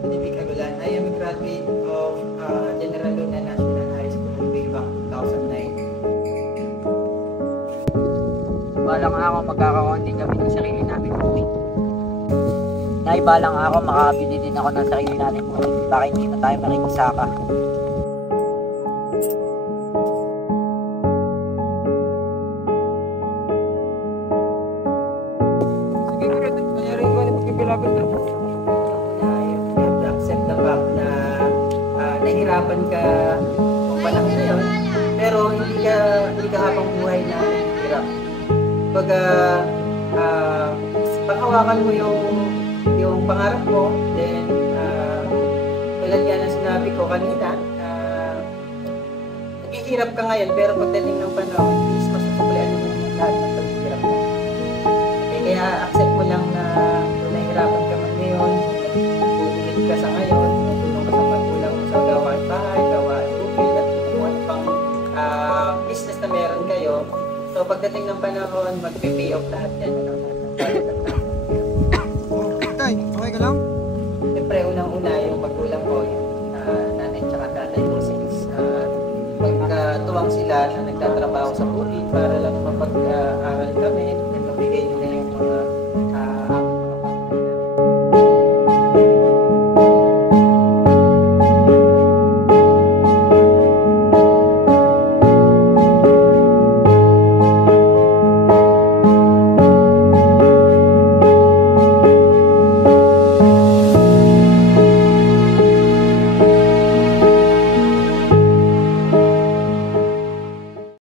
Philip Aguilan. I am a graduate of General Luna National High School way back 2009. Balang ako magkakaroon din kami ng sarili namin buhay. Naibalang ako makakabili din ako ng sarili natin buhay. Baka hindi na tayo marikusaka. Sige, nangyari ko na pagkakalaban na. You have to accept the fact na nahihirapan ka kung panahon na yun, pero hindi ka habang buhay na hirap. Pagka panghawakan mo yung pangarap mo, then tulad nga na sinabi ko kanina, naghihirap ka ngayon, pero pagdating ng panahon, is masusuklian mo yung lahat ng paghihirap mo. Okay, kaya accept mo lang na kung nahihirapan ka man ngayon, tutulit ka sa ngayon, tutulong ka sa magulang mo sa gawaan bahay, gawaan bukid, at kung ano pang business na meron kayo. So pagdating ng panahon, mag-pay off lahat yan.